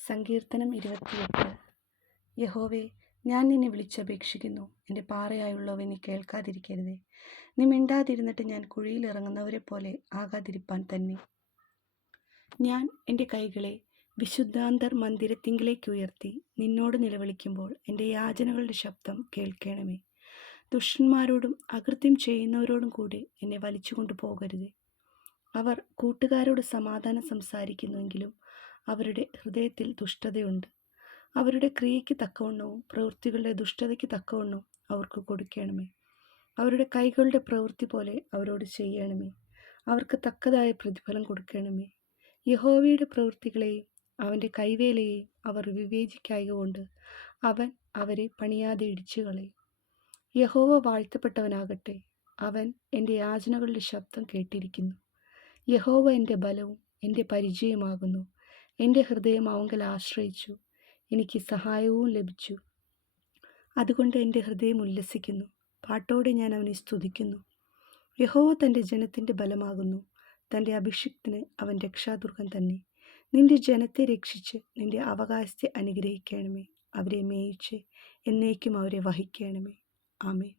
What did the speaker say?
സങ്കീർത്തനം 28. യഹോവേ, ഞാൻ നിന്നെ വിളിച്ചപേക്ഷിക്കുന്നു. എൻ്റെ പാറയായുള്ളവ നീ കേൾക്കാതിരിക്കരുതേ. നീ മിണ്ടാതിരുന്നിട്ട് ഞാൻ കുഴിയിൽ ഇറങ്ങുന്നവരെ പോലെ ആകാതിരിപ്പാൻ തന്നെ. ഞാൻ എൻ്റെ കൈകളെ വിശുദ്ധാന്തർ മന്ദിരത്തിങ്കിലേക്ക് ഉയർത്തി നിന്നോട് നിലവിളിക്കുമ്പോൾ എൻ്റെ യാചനകളുടെ ശബ്ദം കേൾക്കണമേ. ദുഷ്ടന്മാരോടും അകൃത്യം ചെയ്യുന്നവരോടും കൂടി എന്നെ വലിച്ചുകൊണ്ടു പോകരുതേ. അവർ കൂട്ടുകാരോട് സമാധാനം സംസാരിക്കുന്നുവെങ്കിലും അവരുടെ ഹൃദയത്തിൽ ദുഷ്ടതയുണ്ട്. അവരുടെ ക്രിയയ്ക്ക് തക്കവണ്ണവും പ്രവൃത്തികളുടെ ദുഷ്ടതയ്ക്ക് തക്കവണ്ണവും അവർക്ക് കൊടുക്കണമേ. അവരുടെ കൈകളുടെ പ്രവൃത്തി പോലെ അവരോട് ചെയ്യണമേ. അവർക്ക് തക്കതായ പ്രതിഫലം കൊടുക്കണമേ. യഹോവയുടെ പ്രവൃത്തികളെയും അവൻ്റെ കൈവേലയെയും അവർ വിവേചിക്കായകൊണ്ട് അവൻ അവരെ പണിയാതെ ഇടിച്ചു കളയും. യഹോവ വാഴ്ത്തപ്പെട്ടവനാകട്ടെ. അവൻ എൻ്റെ യാചനകളുടെ ശബ്ദം കേട്ടിരിക്കുന്നു. യഹോവ എൻ്റെ ബലവും എൻ്റെ പരിചയമാകുന്നു. എൻ്റെ ഹൃദയം അവങ്കൽ ആശ്രയിച്ചു, എനിക്ക് സഹായവും ലഭിച്ചു. അതുകൊണ്ട് എൻ്റെ ഹൃദയം ഉല്ലസിക്കുന്നു, പാട്ടോടെ ഞാൻ അവനെ സ്തുതിക്കുന്നു. യഹോവ തൻ്റെ ജനത്തിൻ്റെ ബലമാകുന്നു, തൻ്റെ അഭിഷിക്തന് അവൻ രക്ഷാദുർഗം തന്നെ. നിന്റെ ജനത്തെ രക്ഷിച്ച് നിന്റെ അവകാശത്തെ അനുഗ്രഹിക്കണമേ. അവരെ മേയിച്ച് എന്നേക്കും അവരെ വഹിക്കണമേ. ആമേൻ.